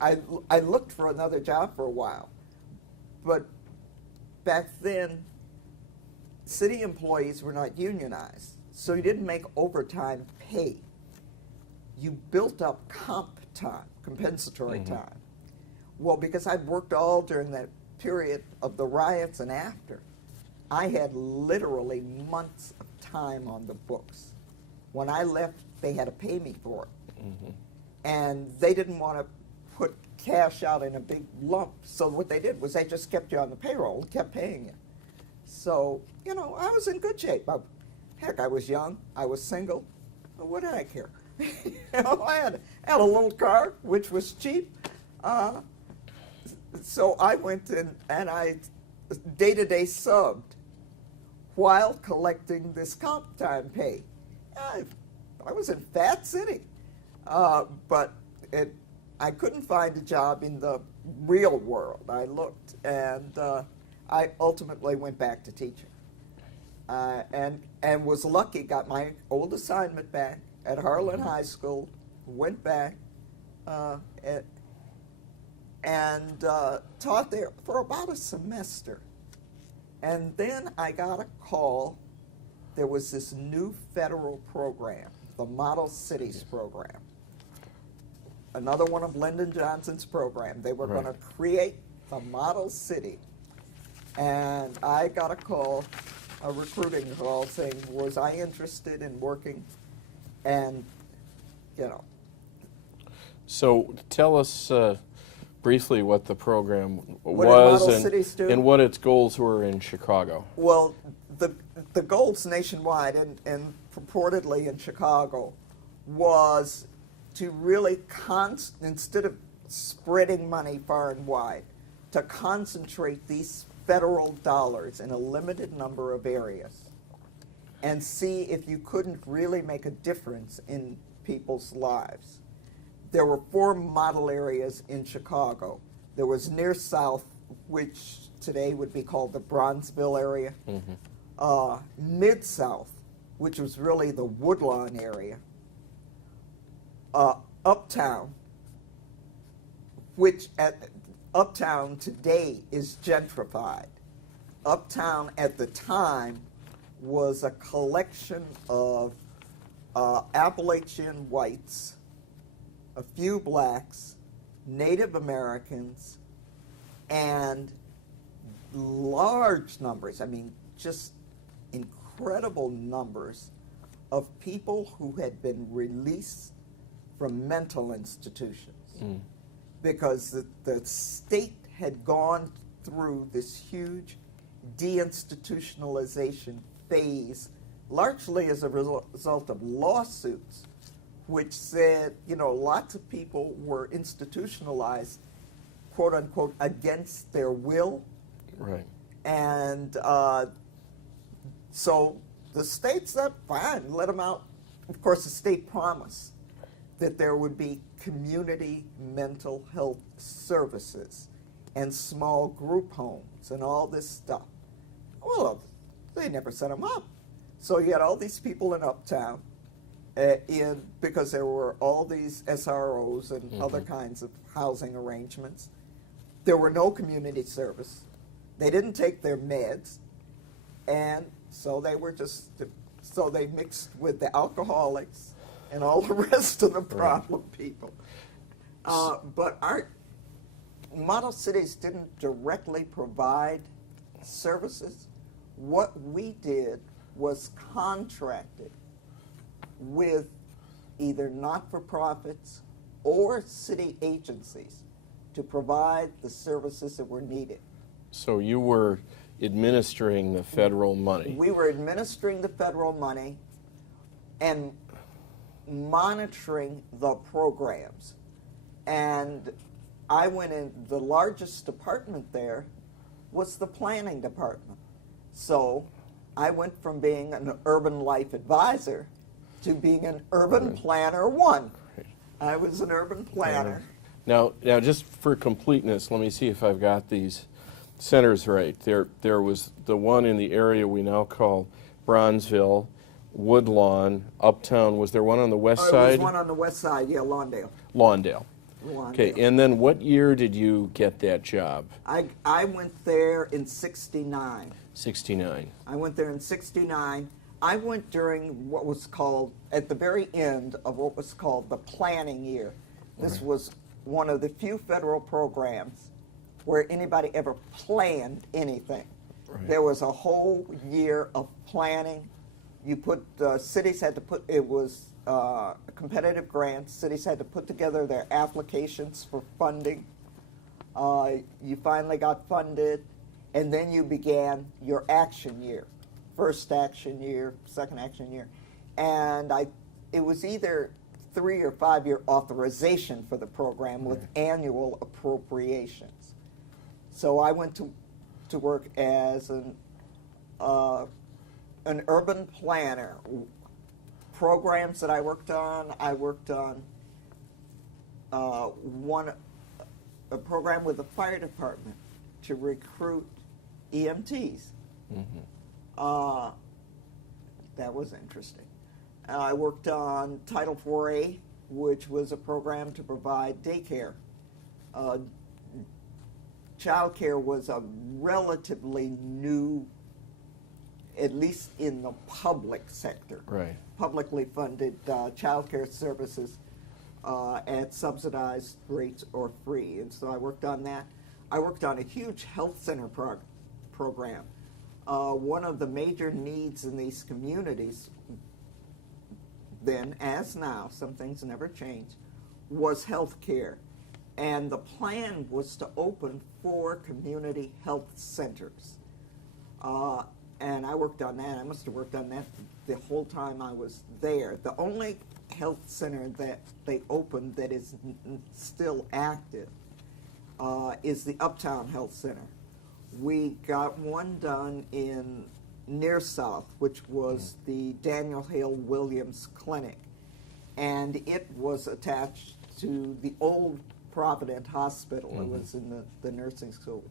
I looked for another job for a while, but back then, city employees were not unionized, so you didn't make overtime pay. You built up comp time, compensatory time. Well, because I'd worked all during that period of the riots and after, I had literally months of time on the books. When I left, they had to pay me for it. And they didn't want to put cash out in a big lump. So what they did was they just kept you on the payroll and kept paying you. So, you know, I was in good shape. Heck, I was young. I was single. Well, what did I care? You know, I had a little car, which was cheap. So I went in and I day-to-day subbed while collecting this comp time pay. I was in Fat City, but I couldn't find a job in the real world. I looked, and I ultimately went back to teaching, and was lucky, got my old assignment back at Harlan High School, went back, and taught there for about a semester. And then I got a call. There was this new federal program, the Model Cities program, another one of Lyndon Johnson's program. They were going to create the Model City. And I got a call, a recruiting call, saying, was I interested in working? And, you know. So tell us briefly what the program was and what its goals were in Chicago. Well, the goals nationwide and purportedly in Chicago was to really, instead of spreading money far and wide, to concentrate these federal dollars in a limited number of areas and see if you couldn't really make a difference in people's lives. There were 4 model areas in Chicago. There was near South, which today would be called the Bronzeville area, Mid-South, which was really the Woodlawn area, Uptown, which Uptown today is gentrified. Uptown at the time was a collection of Appalachian whites, a few blacks, Native Americans, and large numbers, I mean, just incredible numbers of people who had been released from mental institutions. Because the state had gone through this huge deinstitutionalization phase, largely as a result of lawsuits, which said, you know, lots of people were institutionalized, quote unquote, against their will. Right. And so the state said, fine, let them out. Of course, the state promised that there would be community mental health services and small group homes and all this stuff. Well, they never set them up. So you had all these people in Uptown, because there were all these SROs and other kinds of housing arrangements. There were no community service. They didn't take their meds, and so they were so they mixed with the alcoholics and all the rest of the problem people. But our model cities didn't directly provide services. What we did was contracted with either not-for-profits or city agencies to provide the services that were needed. So you were administering the federal money. We were administering the federal money and monitoring the programs. And I went in, the largest department there was the planning department. So I went from being an urban life advisor to being an urban planner 1. I was an urban planner. Now, just for completeness, let me see if I've got these centers right. There was the one in the area we now call Bronzeville, Woodlawn, Uptown. Was there one on the west side? There was one on the west side, yeah, Lawndale. Lawndale. Okay, and then what year did you get that job? I went there in 69. 69. I went there in 69. I went during what was called, at the very end of what was called the planning year. This was one of the few federal programs where anybody ever planned anything. Right. There was a whole year of planning. You put, cities had to put, it was competitive grants. Cities had to put together their applications for funding. You finally got funded, and then you began your action year. First action year, second action year. And it was either 3 or 5 year authorization for the program with annual appropriations. So I went to work as an urban planner. Programs that I worked on a program with the fire department to recruit EMTs. Mm-hmm. That was interesting. I worked on Title 4A, which was a program to provide daycare. Child care was a relatively new, at least in the public sector, publicly funded child care services at subsidized rates or free. And so I worked on that. I worked on a huge health center program. One of the major needs in these communities, then as now, some things never change, was health care. And the plan was to open 4 community health centers. And I worked on that. I must have worked on that the whole time I was there. The only health center that they opened that is still active is the Uptown Health Center. We got one done in near South, which was the Daniel Hale Williams Clinic. And it was attached to the old Provident Hospital. It was in the nursing school.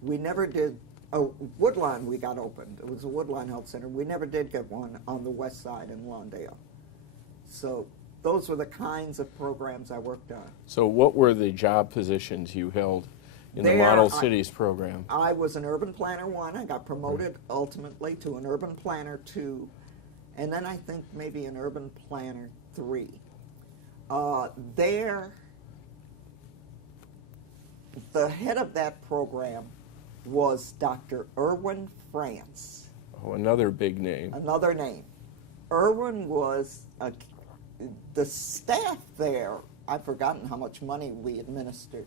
We never did, Woodline we got opened. It was a Woodline Health Center. We never did get one on the west side in Lawndale. So those were the kinds of programs I worked on. So what were the job positions you held in the Model Cities program? I was an urban planner 1. I got promoted ultimately to an urban planner 2, and then I think maybe an urban planner 3. The head of that program was Dr. Irwin France. Oh, another big name. Another name. Irwin was, the staff there, I've forgotten how much money we administered,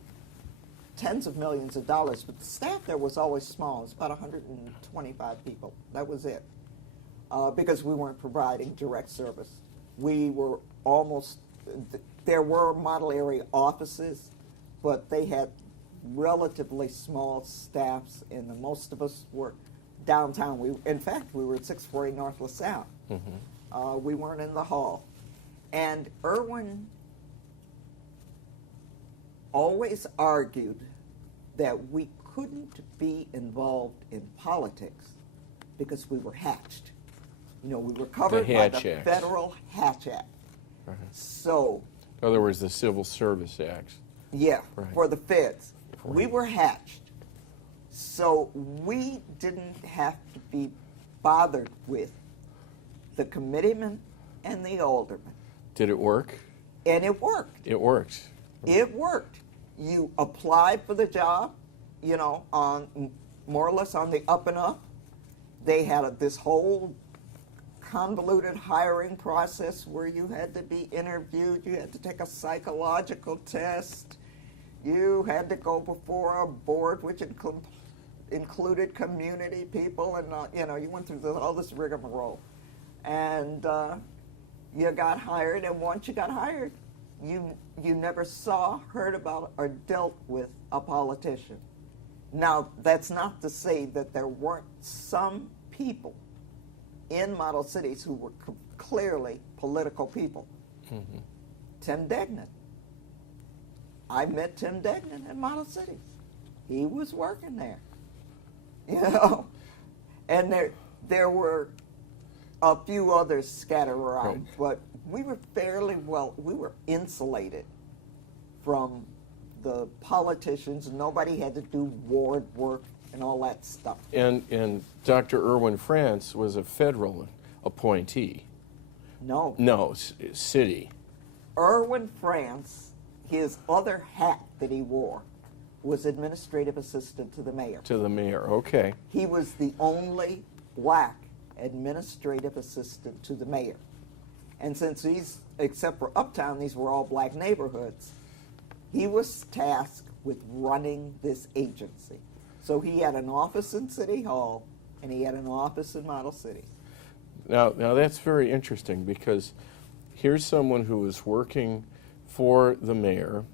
tens of millions of dollars, but the staff there was always small. It was about 125 people. That was it. Because we weren't providing direct service. We were almost, there were model area offices, but they had relatively small staffs, and most of us were downtown. In fact, we were at 640 North LaSalle. We weren't in the hall. And Irwin always argued that we couldn't be involved in politics because we were hatched. You know, we were covered by the Federal Hatch Act. So, in other words, the Civil Service Act. Yeah, for the feds. We were hatched. So we didn't have to be bothered with the committeemen and the aldermen. Did it work? And it worked. It worked. It worked. You applied for the job, you know, on more or less on the up and up. They had this whole convoluted hiring process where you had to be interviewed, you had to take a psychological test, you had to go before a board which included community people, and you know, you went through all this rigmarole. And you got hired, and once you got hired, you never saw, heard about, or dealt with a politician. Now, that's not to say that there weren't some people in model cities who were clearly political people. Tim Degnan. I met Tim Degnan in Model Cities. He was working there, you know. And there were a few others scattered around, but we were fairly we were insulated from the politicians. Nobody had to do ward work and all that stuff. And Dr. Irwin France was a federal appointee. No. No, city. Irwin France, his other hat that he wore was administrative assistant to the mayor. To the mayor, okay. He was the only black administrative assistant to the mayor. And since these, except for Uptown, these were all black neighborhoods, he was tasked with running this agency. So he had an office in City Hall, and he had an office in Model Cities. Now that's very interesting, because here's someone who was working for the mayor.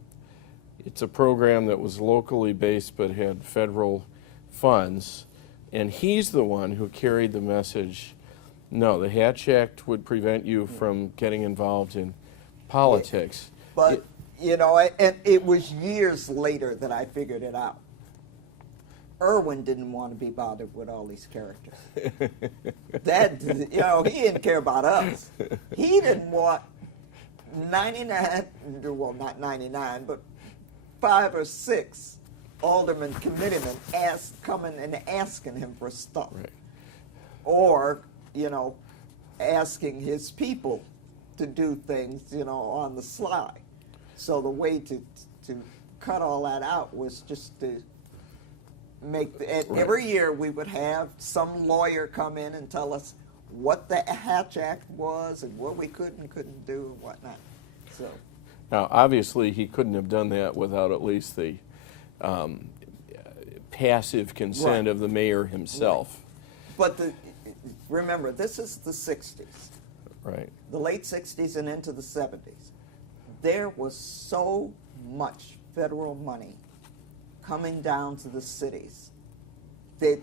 It's a program that was locally based but had federal funds, and he's the one who carried the message, no, the Hatch Act would prevent you from getting involved in politics. But, you know, and it was years later that I figured it out. Irwin didn't want to be bothered with all these characters. That, you know, he didn't care about us. He didn't want 99, well, not 99, but 5 or 6 aldermen, committeemen coming and asking him for stuff. Right. Or, you know, asking his people to do things, you know, on the sly. So the way to cut all that out was just to make every year we would have some lawyer come in and tell us what the Hatch Act was and what we could and couldn't do and whatnot. So Now, obviously, he couldn't have done that without at least the passive consent of the mayor himself. But remember, this is the 60s. Right. The late 60s and into the 70s. There was so much federal money coming down to the cities that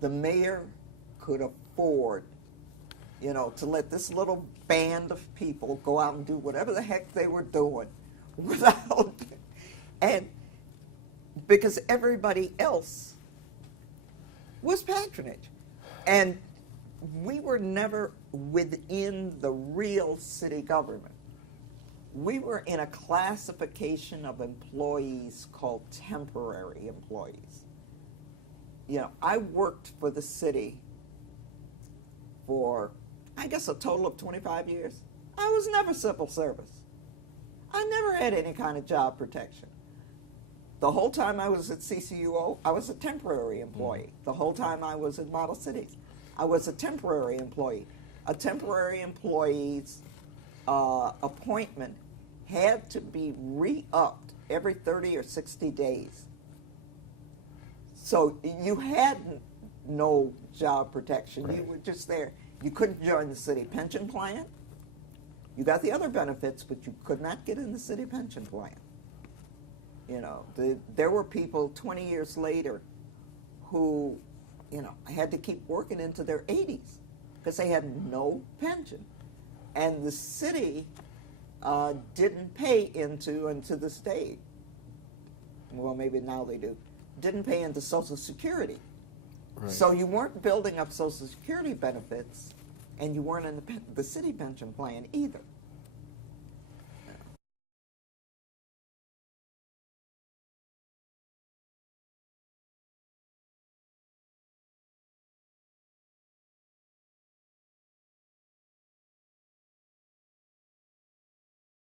the mayor could afford, you know, to let this little band of people go out and do whatever the heck they were doing without, and because everybody else was patronage. And we were never within the real city government. We were in a classification of employees called temporary employees. You know, I worked for the city for, I guess, a total of 25 years. I was never civil service. I never had any kind of job protection. The whole time I was at CCUO, I was a temporary employee. The whole time I was in Model Cities, I was a temporary employee. A temporary employee's appointment had to be re-upped every 30 or 60 days. So you had no job protection. Right. You were just there. You couldn't join the city pension plan. You got the other benefits, but you could not get in the city pension plan. You know, there were people 20 years later who, you know, had to keep working into their 80s because they had no pension. And the city didn't pay into, and to this day, well, maybe now they do, didn't pay into Social Security. Right. So you weren't building up Social Security benefits, and you weren't in the city pension plan either.